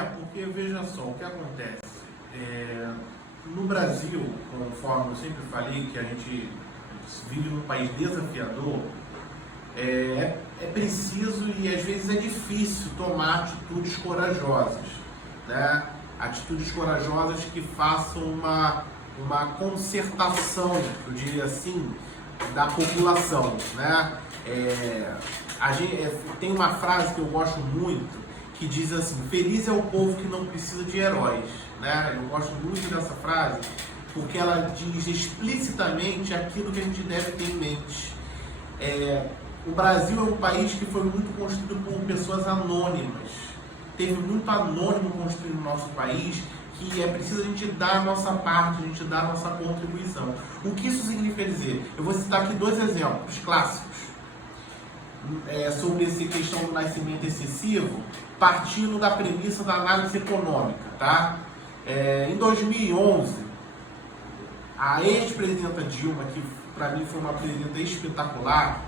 Porque veja só, o que acontece? No Brasil, conforme eu sempre falei, que a gente vive num país desafiador, é preciso e às vezes é difícil tomar atitudes corajosas, né? Atitudes corajosas que façam uma concertação, eu diria assim, da população, né? Tem uma frase que eu gosto muito que diz assim: feliz é o povo que não precisa de heróis, né? Eu gosto muito dessa frase porque ela diz explicitamente aquilo que a gente deve ter em mente. O Brasil é um país que foi muito construído por pessoas anônimas. Teve muito anônimo construído no nosso país, que é preciso a gente dar a nossa parte, a gente dar a nossa contribuição. O que isso significa dizer? Eu vou citar aqui 2 exemplos clássicos sobre essa questão do nascimento excessivo, partindo da premissa da análise econômica, tá? Em 2011, a ex-presidenta Dilma, que para mim foi uma presidenta espetacular,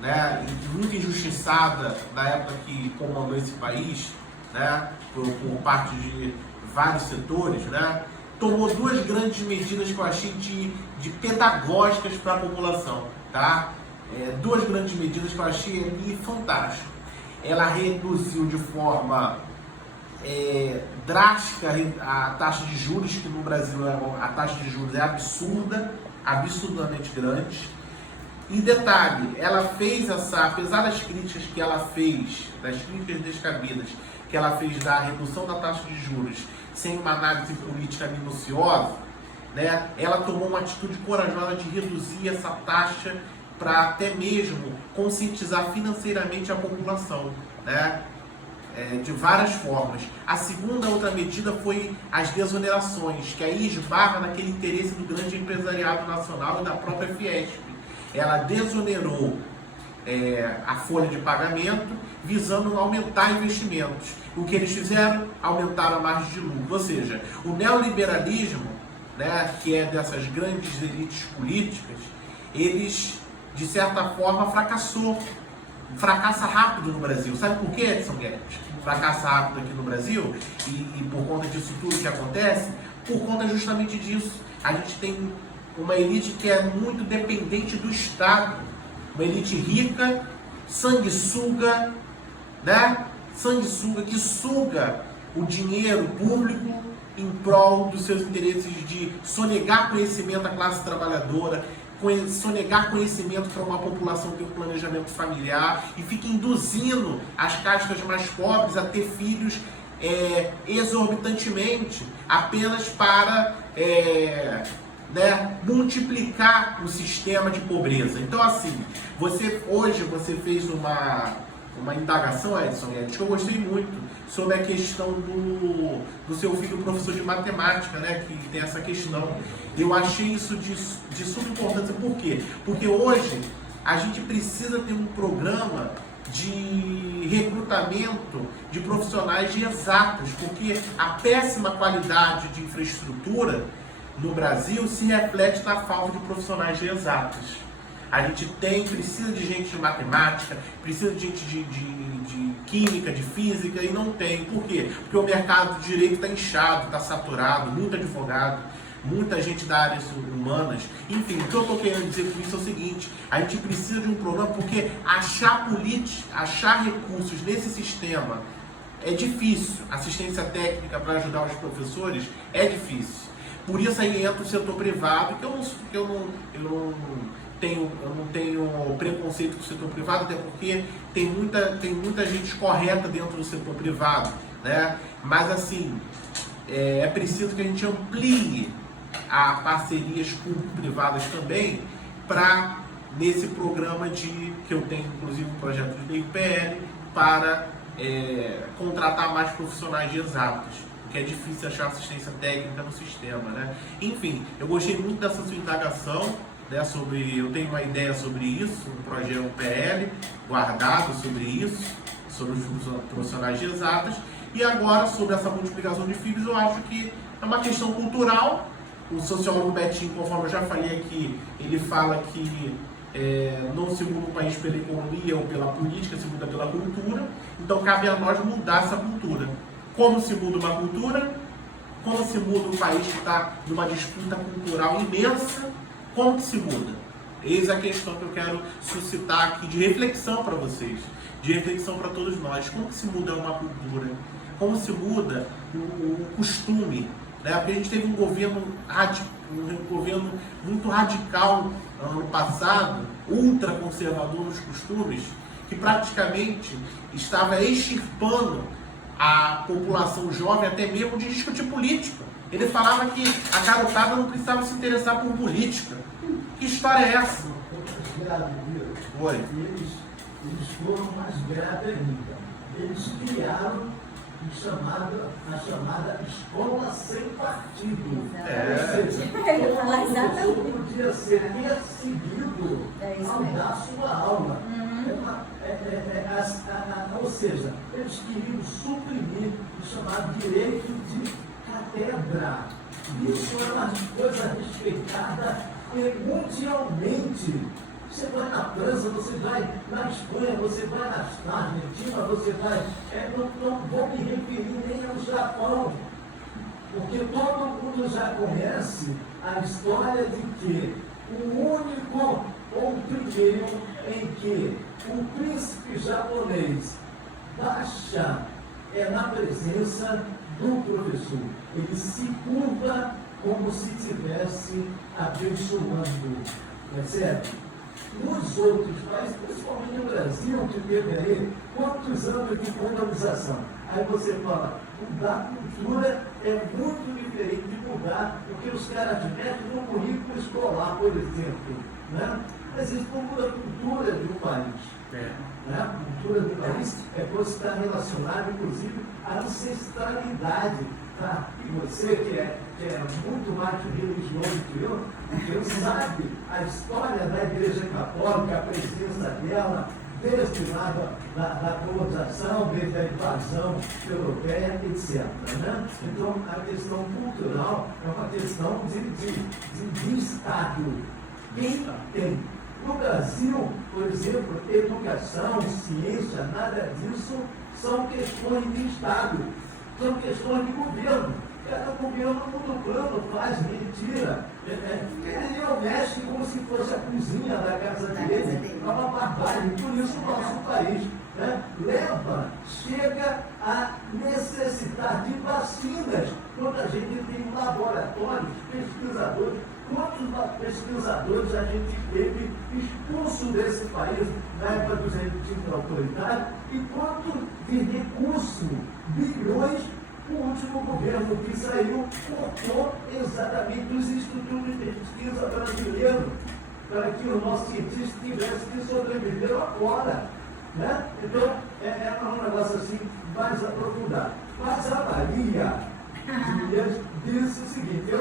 né, muito injustiçada na época que comandou esse país, né, por parte de vários setores, né, tomou 2 grandes medidas que eu achei de pedagógicas para a população, tá? 2 grandes medidas que eu achei ali fantástico. Ela reduziu de forma drástica a taxa de juros, que no Brasil a taxa de juros é absurda, absurdamente grande. E detalhe, ela fez apesar das críticas que ela fez, das críticas descabidas, que ela fez da redução da taxa de juros sem uma análise política minuciosa, né, ela tomou uma atitude corajosa de reduzir essa taxa para até mesmo conscientizar financeiramente a população, né, de várias formas. A segunda outra medida foi as desonerações, que aí esbarra naquele interesse do grande empresariado nacional e da própria Fiesp. Ela desonerou a folha de pagamento, visando aumentar investimentos. O que eles fizeram? Aumentaram a margem de lucro. Ou seja, o neoliberalismo, né, que é dessas grandes elites políticas, eles, de certa forma, fracassa rápido no Brasil. Sabe por quê, Edson Guedes? Fracassa rápido aqui no Brasil e por conta disso tudo que acontece, por conta justamente disso. A gente tem uma elite que é muito dependente do Estado, uma elite rica, sanguessuga, né? Sanguessuga, que suga o dinheiro público em prol dos seus interesses de sonegar conhecimento à classe trabalhadora, sonegar conhecimento para uma população que tem um planejamento familiar e fica induzindo as castas mais pobres a ter filhos exorbitantemente, apenas para multiplicar o sistema de pobreza. Então, assim, hoje você fez uma indagação, Edson Guedes, que eu gostei muito, sobre a questão do seu filho professor de matemática, né, que tem essa questão. Eu achei isso de suma importância. Por quê? Porque hoje a gente precisa ter um programa de recrutamento de profissionais de exatas, porque a péssima qualidade de infraestrutura no Brasil se reflete na falta de profissionais de exatas. A gente precisa de gente de matemática, precisa de gente de química, de física, e não tem. Por quê? Porque o mercado de direito está inchado, está saturado, muito advogado, muita gente da área humanas. Enfim, o que eu estou querendo dizer com isso é o seguinte: a gente precisa de um programa, porque achar recursos nesse sistema é difícil. Assistência técnica para ajudar os professores é difícil. Por isso aí entra o setor privado, que eu não tenho preconceito com o setor privado, até porque tem muita gente correta dentro do setor privado, né? Mas assim, é preciso que a gente amplie a parcerias público-privadas também, para nesse programa que eu tenho, inclusive, um projeto de lei PL, para contratar mais profissionais de exatas, porque é difícil achar assistência técnica no sistema, né? Enfim, eu gostei muito dessa sua indagação, né, eu tenho uma ideia sobre isso, um projeto, um PL guardado sobre isso, sobre os profissionais de exatas. E agora, sobre essa multiplicação de filhos, eu acho que é uma questão cultural. O sociólogo Betinho, conforme eu já falei aqui, ele fala que não se muda o país pela economia ou pela política, se muda pela cultura. Então cabe a nós mudar essa cultura. Como se muda uma cultura? Como se muda um país que está numa disputa cultural imensa? Como que se muda? Eis a questão que eu quero suscitar aqui de reflexão para vocês, de reflexão para todos nós. Como que se muda uma cultura? Como se muda o costume? Né? Porque a gente teve um governo muito radical ano passado, ultraconservador nos costumes, que praticamente estava extirpando a população jovem até mesmo de discutir política. Ele falava que a garotada não precisava se interessar por política. Que história é essa? Oi. Eles foram mais graves ainda. Eles criaram a chamada escola sem partido. Ou seja, todo podia ser perseguido ao dar sua aula. Ou seja, eles queriam suprimir o chamado direito de catedra. Isso é uma coisa respeitada mundialmente. Você vai na França, você vai na Espanha, você vai na Argentina, você vai... não vou me referir nem ao Japão, porque todo mundo já conhece a história de que o único ou o primeiro em que o príncipe japonês baixa na presença do professor. Ele se curva como se estivesse abençoando. Certo? Nos outros países, principalmente no Brasil, que teve aí quantos anos de colonização? Aí você fala, mudar cultura é muito diferente de mudar o que os caras metem no currículo escolar, por exemplo. Né? Mas isso não muda a cultura de um país. Né? A cultura do país pode estar relacionada, inclusive, à ancestralidade. Tá? E você que é muito mais religioso que eu sabe a história da Igreja Católica, a presença dela, desde lá da colonização, desde a invasão europeia, etc. Né? Então, a questão cultural é uma questão de Estado. Quem tem? No Brasil, por exemplo, educação, ciência, nada disso são questões de Estado. São questões de governo. Cada governo muda o plano, faz, mentira. Ele mexe como se fosse a cozinha da casa dele. É uma barbárie. Por isso o nosso país chega a necessitar de vacinas. Quando a gente tem laboratórios, pesquisadores, quantos pesquisadores a gente teve expulso desse país na época dos regimes autoritários e quanto de recurso, bilhões, o último governo que saiu cortou exatamente os institutos de pesquisa brasileiros para que o nosso cientista tivesse que sobreviver agora. Né? Então, é um negócio assim mais aprofundado. Mas a Maria disse o seguinte,